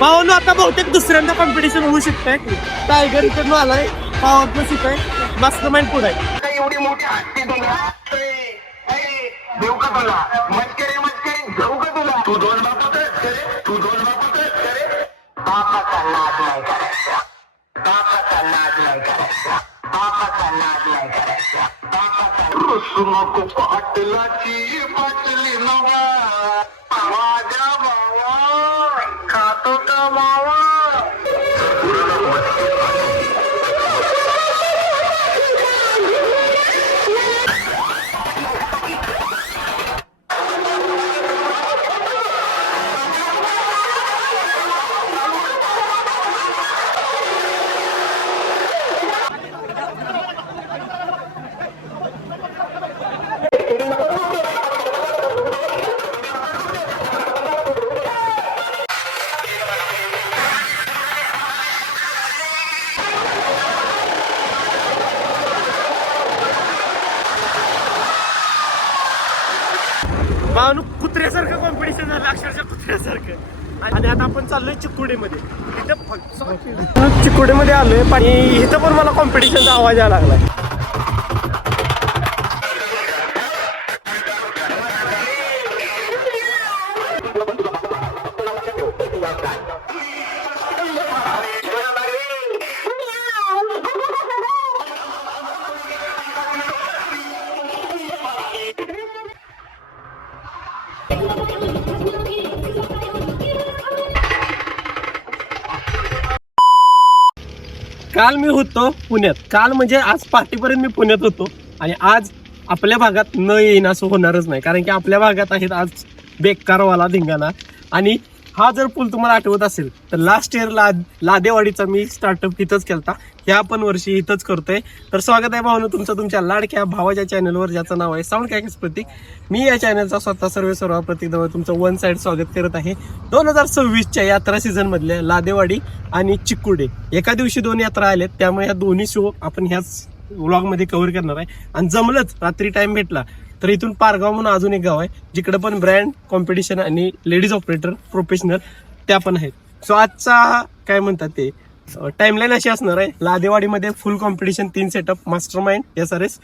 भावानं आता बहुतेक दुसऱ्यांदा कॉम्पिटिशन होऊ शकतंय. टायगर इकडून आलाय, पॉवर प्लस इथं मास्टरमाइंड पुढे आहे. एवढी मोठी हत्ती देऊ का तुला मस्करी मस्करी देऊ का तुला तू दोन बापात तू दोन बापात बापाचा नाद नाही करायचा बापाचा नाद नाही करायचा बापाचा नाद नाही करायचा बापाचा रुसुमक पाटलाची पाटली नवा माझ्या भावा खातो का मावा भावानं कुत्र्यासारखं कॉम्पिटिशन झालं, अक्षरशः कुत्र्यासारखं. आणि आता आपण चाललोय चिकोडीमध्ये. इथं चिकोडीमध्ये आलोय आणि इथं पण मला कॉम्पिटिशनचा आवाज यायला लागलाय. काल मी होतो पुण्यात, काल म्हणजे आज पहाटेपर्यंत मी पुण्यात होतो आणि आज आपल्या भागात न येईन असं होणारच नाही, कारण की आपल्या भागात आहेत आज बेकारवाला धिंगाणा. आणि हा जर पूल तुम्हाला आठवत असेल तर लास्ट इयर लादेवाडीचा मी स्टार्टअप इथंच केलता, ह्या पण वर्षी इथंच करतोय. तर स्वागत आहे भावानं तुमचं तुमच्या लाडक्या भावाच्या चॅनलवर, ज्याचं नाव आहे साऊंड कॅकेस प्रतीक. मी या चॅनलचा स्वतः सर्व प्रतीक तुमचं वन साईड स्वागत करत आहे. 2026च्या यात्रा सीझन मधल्या लादेवाडी आणि चिक्कुडे एका दिवशी दोन यात्रा आल्यात, त्यामुळे ह्या दोन्ही शो आपण ह्याच व्लॉग मध्ये कव्हर करणार आहे. आणि जमलंच रात्री टाइम भेटला तर इथून पारगाव म्हणून अजून एक गाव आहे, जिकडे पण ब्रँड कॉम्पिटिशन आणि लेडीज ऑपरेटर प्रोफेशनल त्या पण आहेत. सो आजचा काय म्हणतात ते टाइमलाईन अशी असणार आहे. लादेवाडीमध्ये full competition 3 setup, mastermind, SRS,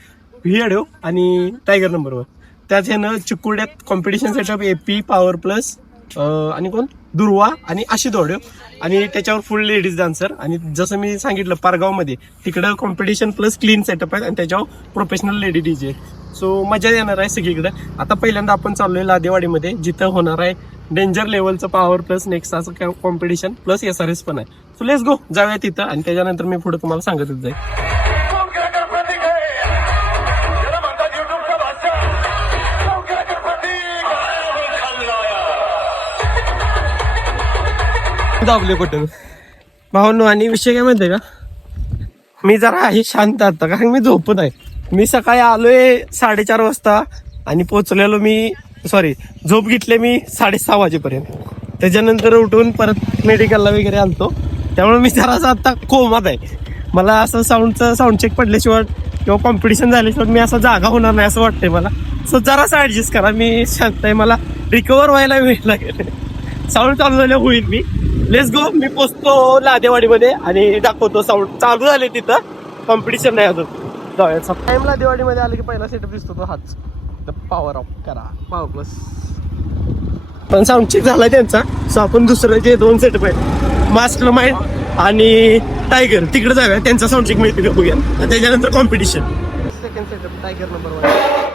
व्हीएडओ आणि टायगर नंबरवर. त्याच ह्यानं चिक्कुड्यात competition setup AP, power plus आणि कोण दुर्वा आणि अशी दौड्यो, आणि त्याच्यावर फुल लेडीज डान्सर. आणि जसं मी सांगितलं पारगावमध्ये तिकडं कॉम्पिटिशन प्लस क्लीन सेटअप आहे आणि त्याच्यावर प्रोफेशनल लेडी DJ. सो मजा येणार आहे सगळीकडे. आता पहिल्यांदा आपण चाललोय लादेवाडीमध्ये, जिथं होणार आहे डेंजर लेवलचं पॉवर प्लस नेक्साचं कॉम्पिटिशन प्लस SRS पण आहे. सो लेट्स गो, जाऊया तिथं आणि त्याच्यानंतर मी पुढे तुम्हाला सांगतच जाईल. दाबले कुठं भावांनो. आणि विषय काय माहितीये का, मी जरा आहे शांत आता, कारण मी झोपत आहे. मी सकाळी आलोय 4:30 वाजता आणि पोहोचलेलो झोप घेतले मी 6:30 वाजेपर्यंत. त्याच्यानंतर उठून परत मेडिकलला वगैरे आलतो, त्यामुळे मी जरासा आता कोमात आहे. मला असं साऊंड चेक पडल्याशिवाय किंवा कॉम्पिटिशन झाल्याशिवाय मी असं जागा होणार नाही असं वाटतंय मला. सो जरासा ऍडजस्ट करा, मी शांत आहे, मला रिकवर व्हायला वेळ लागेल. साऊंड चालू झालं होईल मी. लेट्स गो, मी पोचतो लादेवाडीमध्ये आणि दाखवतो. साऊंड चालू झाले, तिथं कॉम्पिटिशन नाही अजून. जाऊया टाइम. लादेवाडीमध्ये आले की पहिला सेटअप दिसतो तो हाच, पॉवर ऑफ करा, पॉवर प्लस. पण साऊंड चेक झालाय त्यांचा. सो आपण दुसरं जे 2 सेटअप आहेत, मास्टरमाइंड आणि टायगर, तिकडे जाऊया, त्यांचा साऊंड चेक मिळते का बघूया. त्याच्यानंतर competition. Second setup tiger number 1.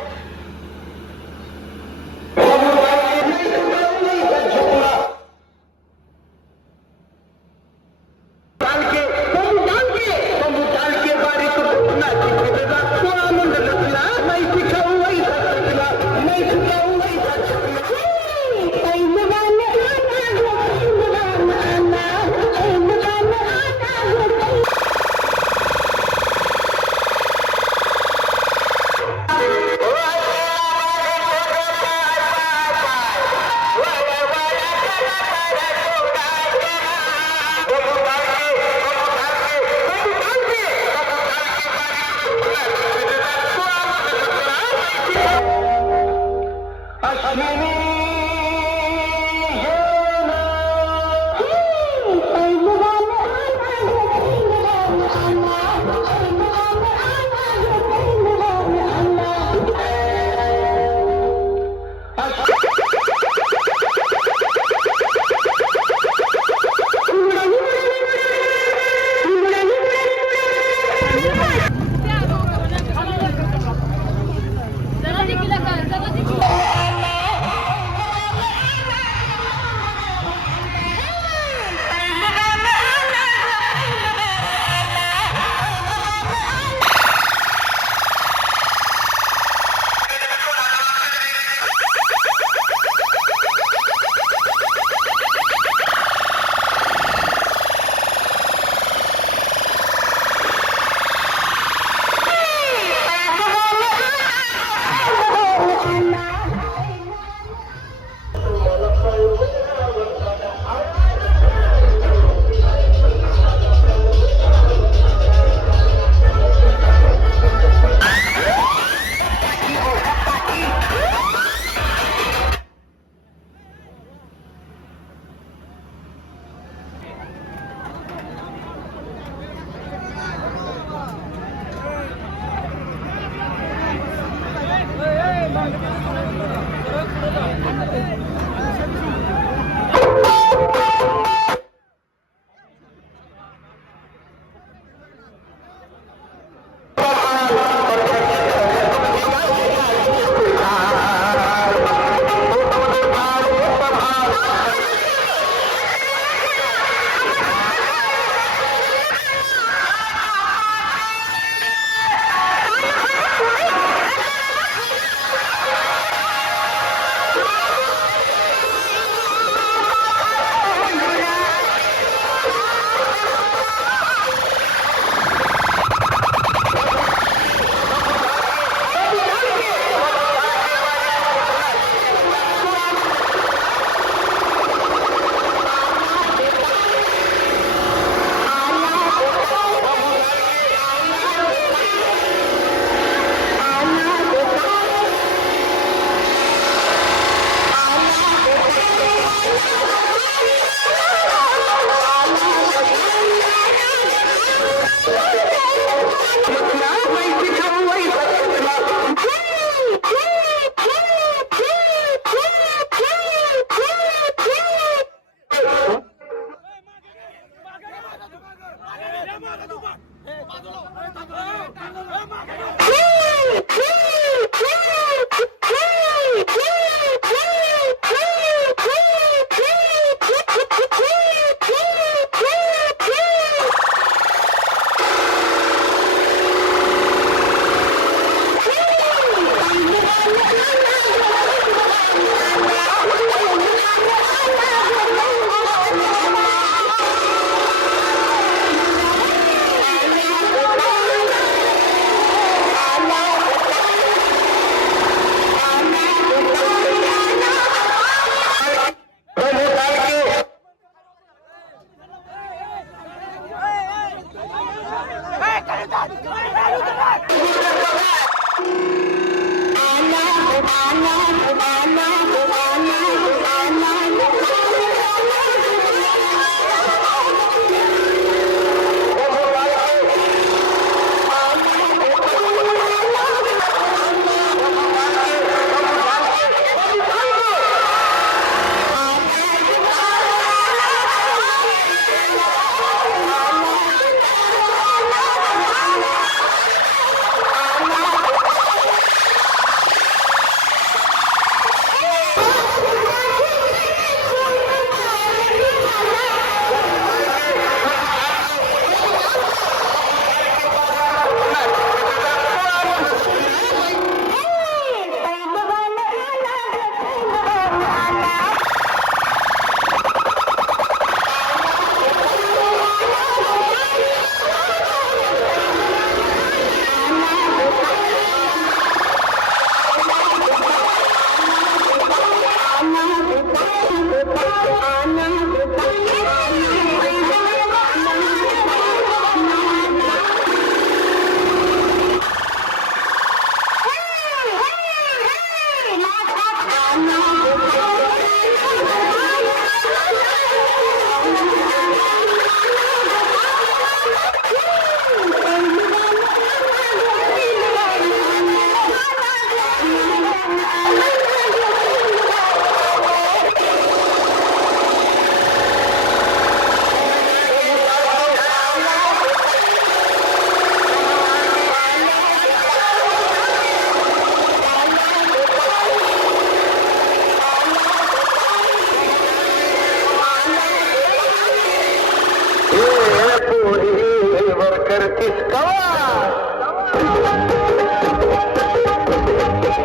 पोरी वर करतीस कवा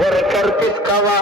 वर करतीस कवा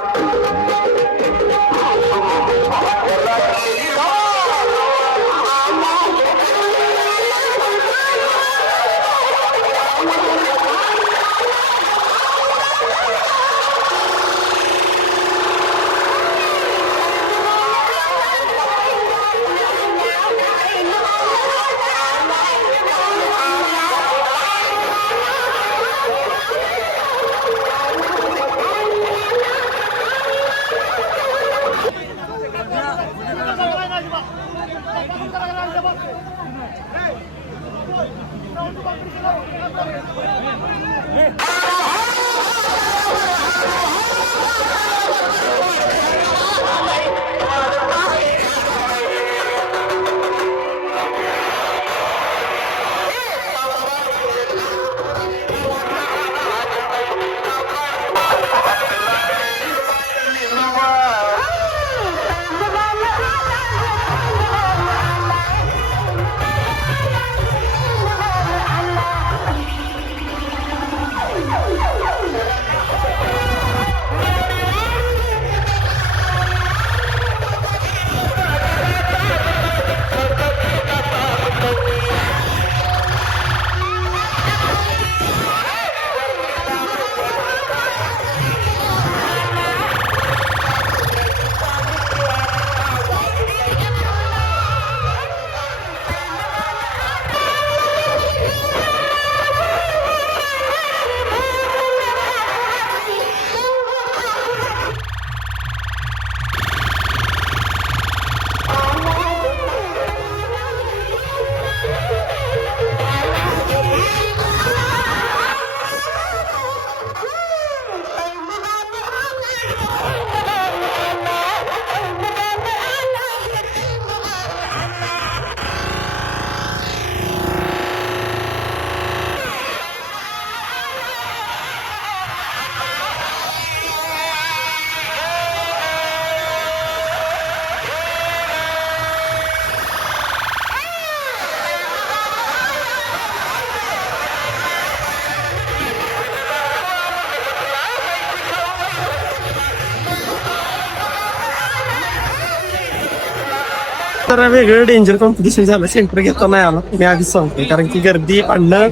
तर वेगळं डेंजर कॉम्पिटिशन झालं, सेंटर घेता नाही आला मी आधीच सांगतोय, कारण की गर्दी आणणं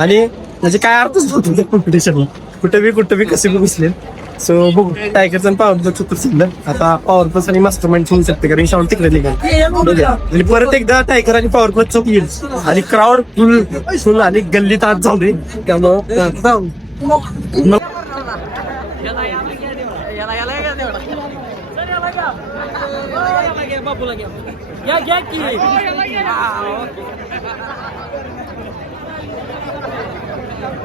आणि म्हणजे काय अर्थच नव्हतं त्या कॉम्पिटिशनला, कुठे बी कसे बी घुसले. सो बघू टायगरचं आणि पॉवर प्लस उत्तर शिकलं. आता पॉवर प्लस आणि मास्टर माइंड होऊ शकते, कारण शाऊन तिकडे निघाल आणि परत एकदा टायगर आणि पॉवर प्लस चौक येईल आणि क्राऊड फुल आणि गल्लीत आत जाऊ दे. त्यामुळं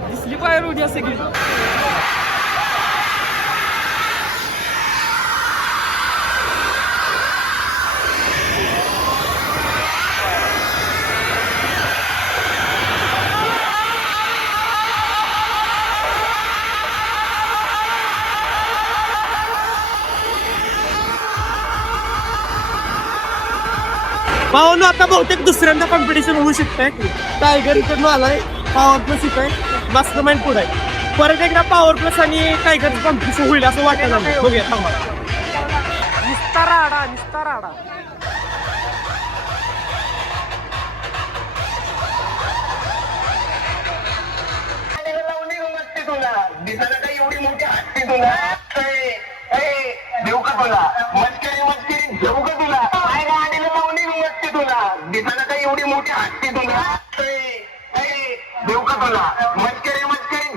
दिसली पाहिजे उद्या सगळी. पाहून आता बहुतेक दुसऱ्यांदा कॉम्पिटिशन होऊ शकतंय. टायगर इकडून आलाय, पॉवर प्लस इथं आहे, मास्टर माइंड पुढे आहे. परत एकदा पॉवर प्लस आणि टायगर कॉम्पिटिशन होईल असं वाटतं मला. बघूया थांबा. निस्ता राडा. दिसायला काही एवढी मोठी हत्ती तुला देऊ का तुला मस्करी देऊ का तुला काय गाडीला लावणी मस्ती तुला दिसायला काही एवढी मोठी हत्ती तुला देऊ का तुला मस्करी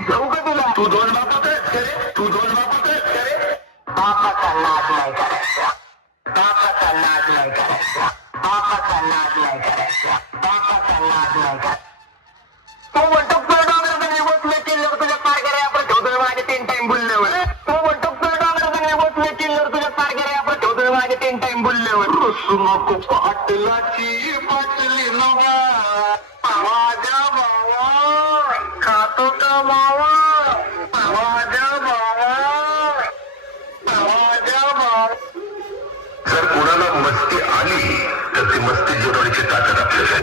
देऊ का तुला तू दोन बापात करे बापाचा नाद नाही करायचा बापाचा नाद नाही करायचा बापाचा नाद नाही करायचा बापाचा नाद नाही करायचा. तो म्हणतो बसले किल्ल्यावर तुझ्या पार करे आपण ठेवतोय माझे 3 टाइम बोलल्यावर. तो म्हणतो बसले किल्ल्यावर तुझ्या पार करे आपण ठेवतोय माझे 3 टाइम बोलल्यावर. नको पाटलाची पाटली नवा माझ्या भावा खातो का मावा माझ्या भावा माझ्या भावा. जर कोणाला मस्ती आली तर ती मस्ती जिरवण्याची ताकद आपल्याला.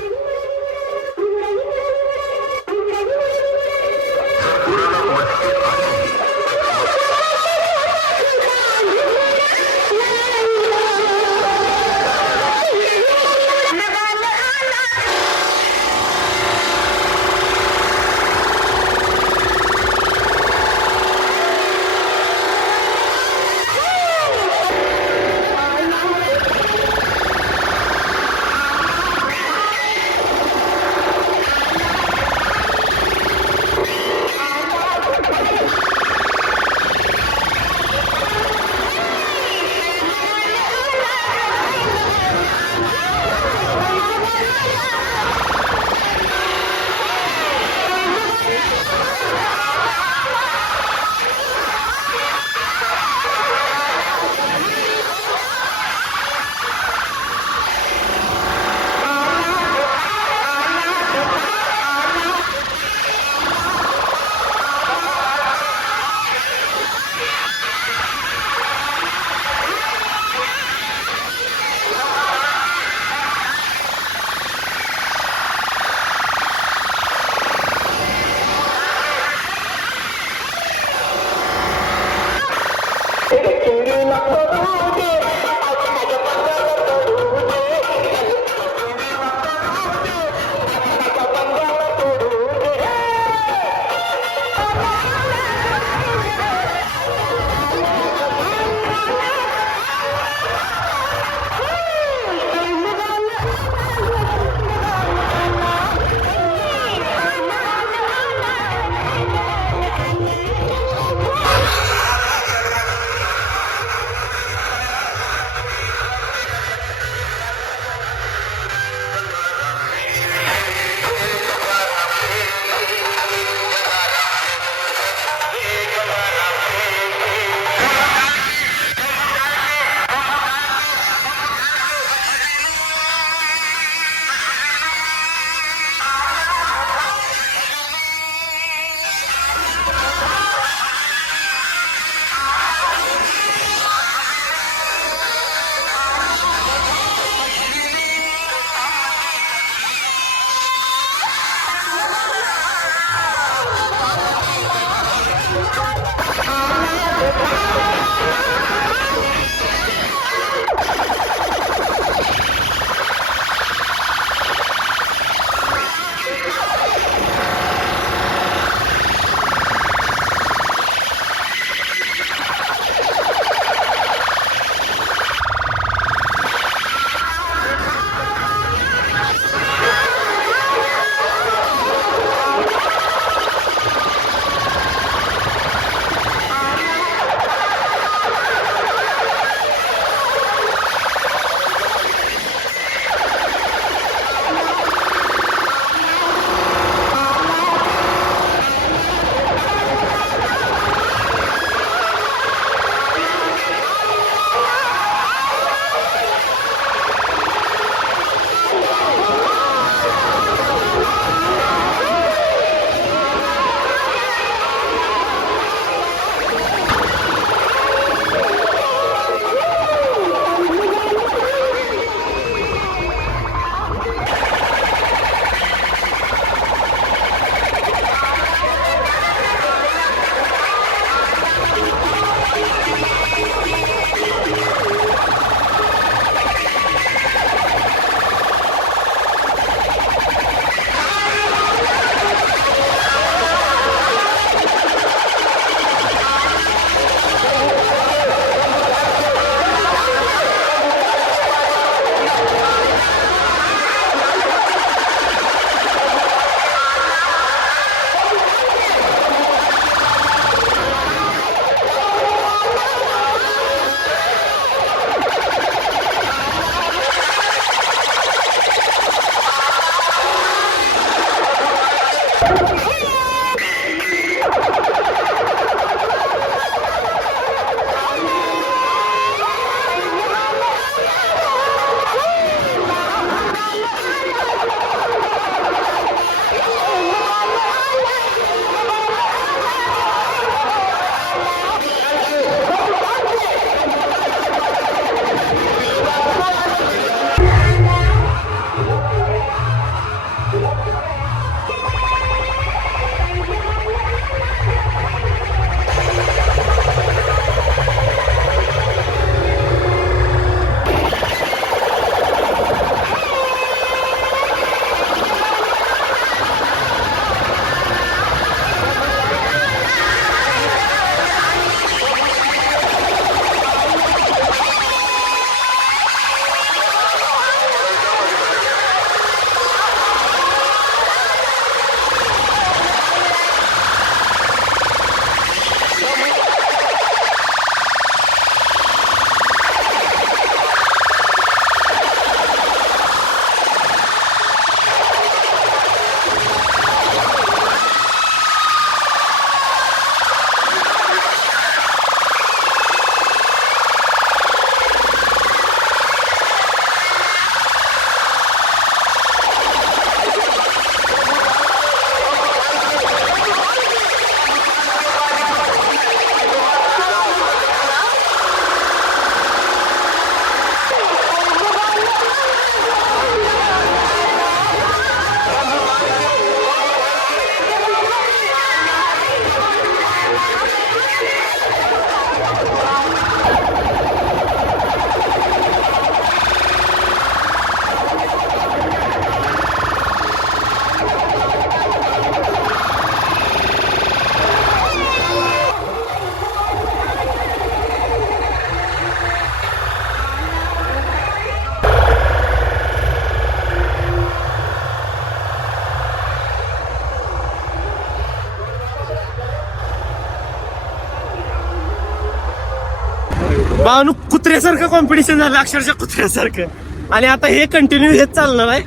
भावानू कुत्र्यासारखं कॉम्पिटिशन झालं, अक्षरशः कुत्र्यासारखं. आणि आता हे कंटिन्यू हेच चालणार आहे.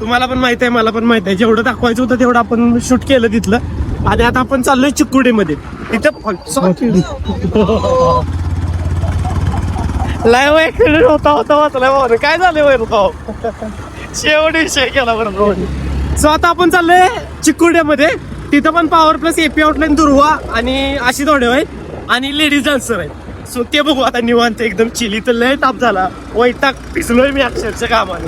तुम्हाला पण माहित आहे, मला पण माहित आहे. जेवढं दाखवायचं होतं तेवढं आपण शूट केलं तिथलं. आणि आता आपण चाललोय चिक्कुडीमध्ये. तिथं लाईव्ह ऍक्सिडेंट होता वाचलाय भावाने. काय झालं वैरू भाऊ? शेवट विषय केला बरोबर. सो आता आपण चाललोय चिक्कुड्यामध्ये. तिथं पण पॉवर प्लस एपी आउटलाईन दुर्वा आणि अशी थोडे आहेत आणि लेडीज डान्सर आहेत. सो ते बघू आता निवांत एकदम चिली. तर लय टाप झाला, वैताग पिसलोय मी अक्षरशः कामाने.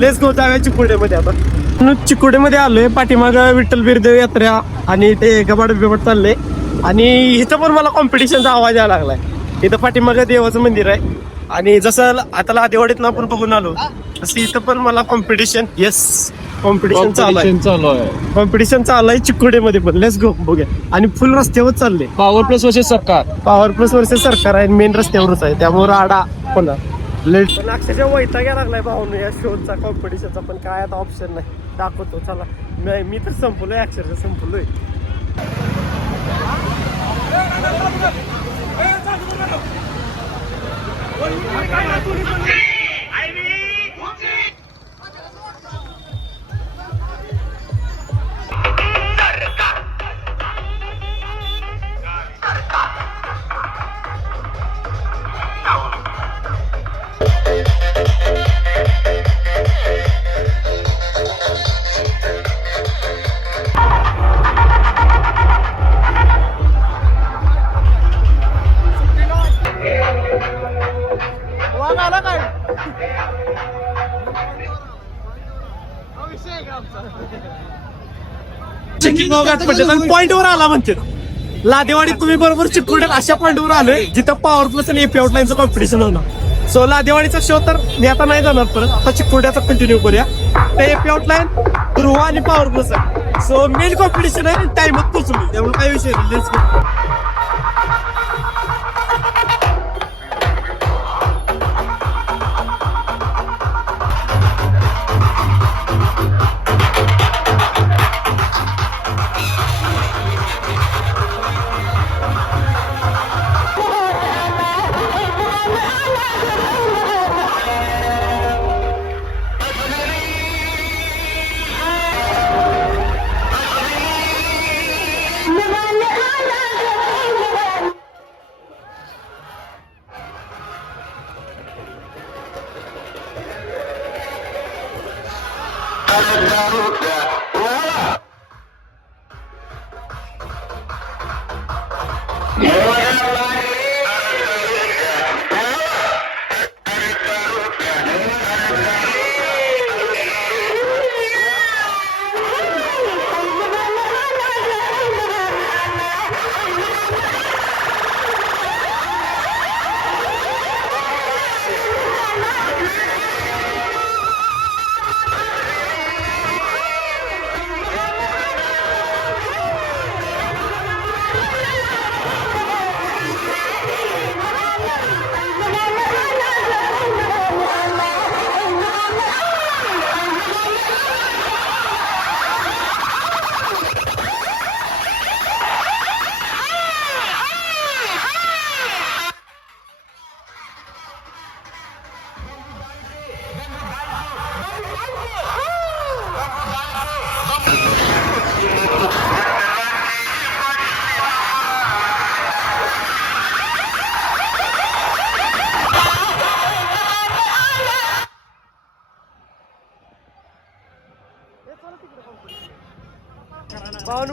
लेट्स गो जाऊया चिक्कुड्यामध्ये. आता चिक्कुड्यामध्ये आलोय. पाठीमाग विठ्ठल बिरदेव यात्रा आणि ते गबाड बिबाड चाललंय. आणि इथं पण मला कॉम्पिटिशनचा आवाज यायला लागलाय. इथं पाठीमाग देवाचं मंदिर आहे. आणि जसं आता लादेवाडीतनं आपण बघून आलो तसं इथं पण मला कॉम्पिटिशन. येस, कॉम्पिटिशन चालू आहे. कॉम्पिटिशन चालू आहे चिक्कुडेमध्ये पण. लेट्स गो बघूया. आणि फुल रस्त्यावर चालले. पॉवर प्लस वर्सेस सरकार. पॉवर प्लस वर्सेस सरकार आहे. मेन रस्त्यावरच आहे, त्यामुळे राडा पुन्हा लेट. पण अक्षरशः वैताग लागलाय भाऊन या शोचा कॉम्पिटिशनचा. पण काय आता ऑप्शन नाही, दाखवतो चला. मी तर संपलोय, अक्षरशः संपलोय. पॉइंटवर आला म्हणते लादेवाडीत. तुम्ही बरोबर चिक्कुड्यात अशा पॉइंटवर आलोय जिथं पॉवर प्लस आणि एपी आउटलाईनचं कॉम्पिटिशन होणार. सो लादेवाडीचा शो तर मी आता नाही जाणार परत. आता चिक्कुड्याचा कंटिन्यू करूया. ते एपी आउटलाईन, ध्रुवा आणि पॉवर प्लस आहे. सो मेन कॉम्पिटिशन आहे. टाइमात पोहोचलो त्यामुळे काय विषय नाही.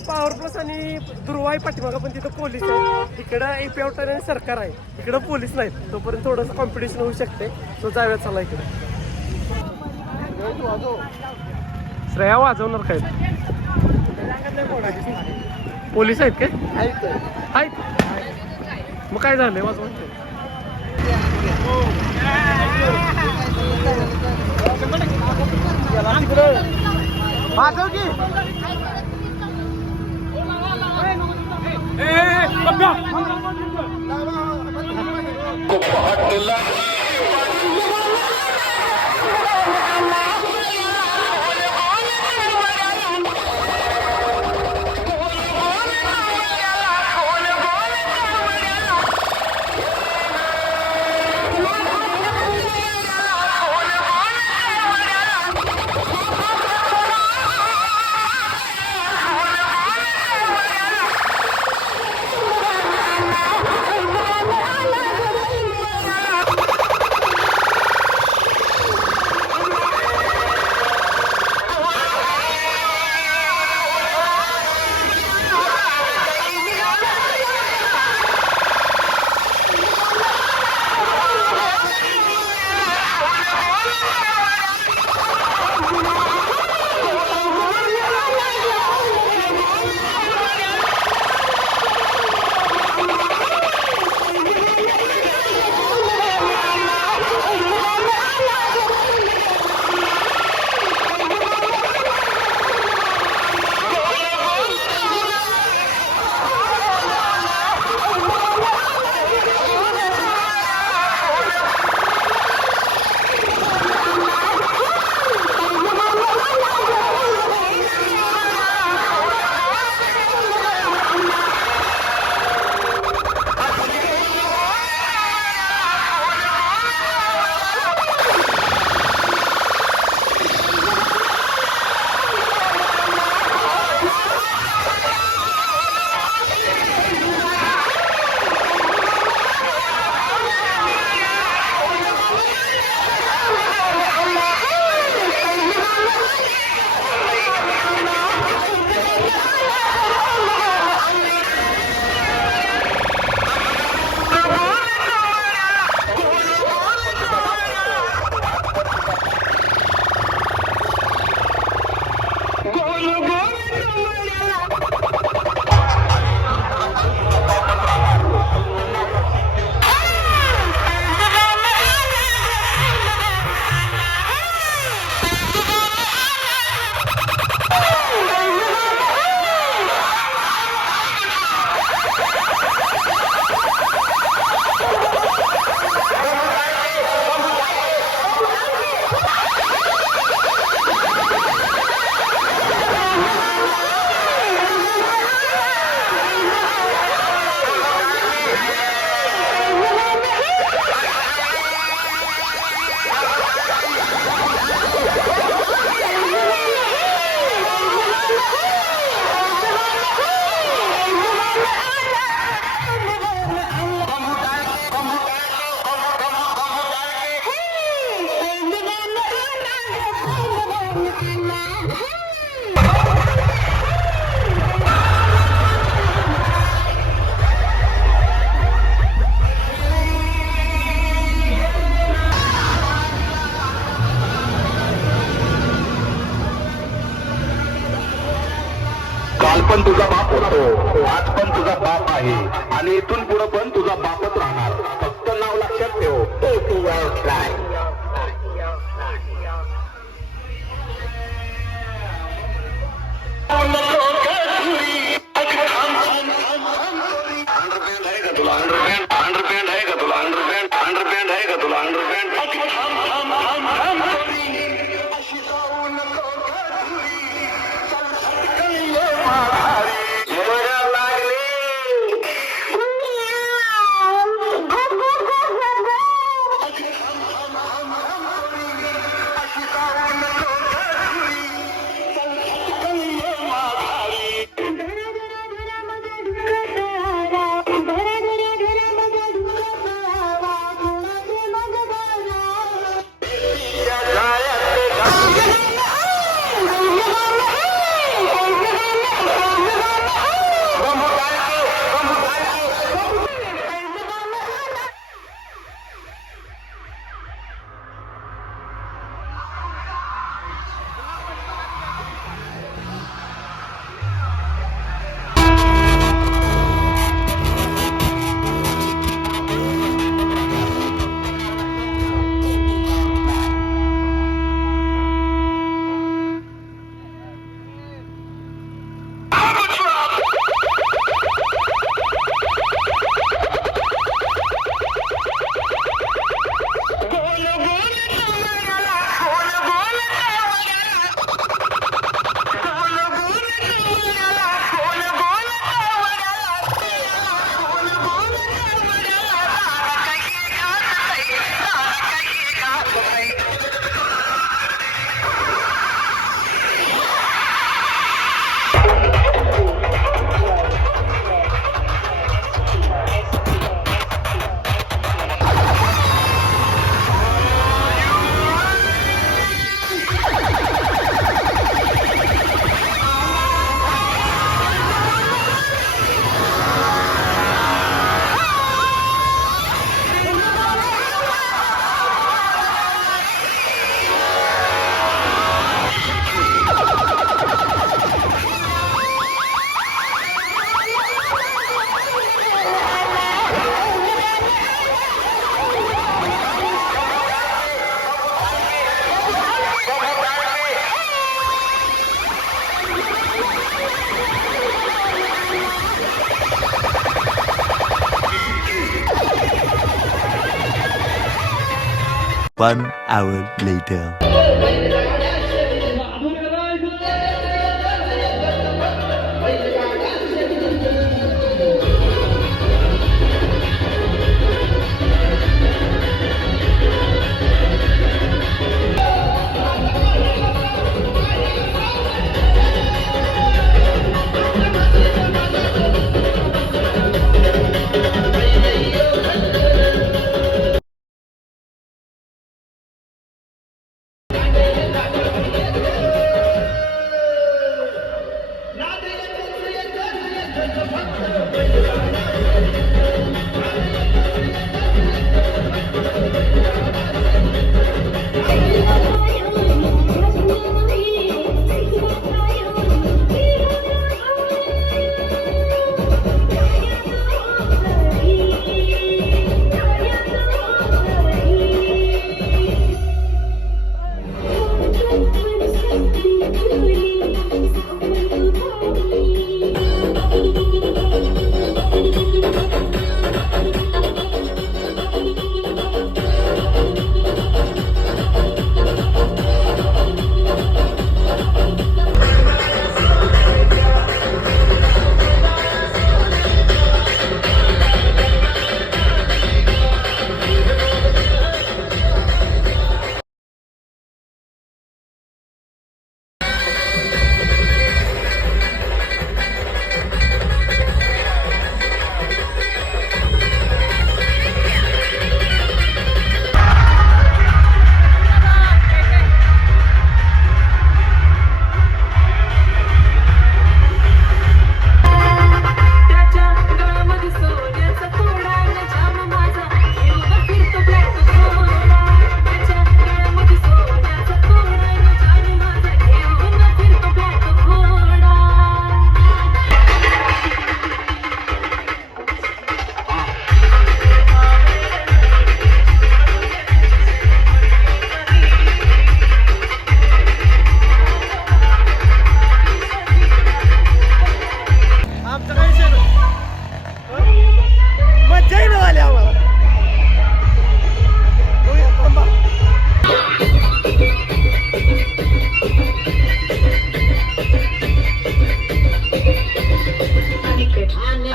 पॉवर प्लस आणि दुर्वाई पाठीमागा पण तिथं पोलीस आहे. तिकडं एपी आउट आणि सरकार आहे. तिकडं पोलीस नाहीत. तोपर्यंत थोडंसं कॉम्पिटिशन होऊ शकते. तो जाऊया चला इकडे. श्रेया वाजवणार काय? पोलीस आहेत काय? आहेत. मग काय झालंय वाजवायचं? वाजव की. काल पण तुझा बाप होतो, आज पण तुझा बाप आहे आणि इथून पुढे पण तुझा बापच राहणार. फक्त नाव लक्षात ठेव. अंडरपॅन्ट आहे का तुला? अंडरपॅन्ट आहे का तुला? अंडरपॅन्ट आहे का तुला? अंडरपॅन्ट अशी जाऊ नको One hour later.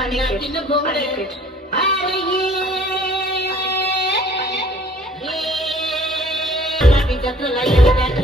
Connected. Connected.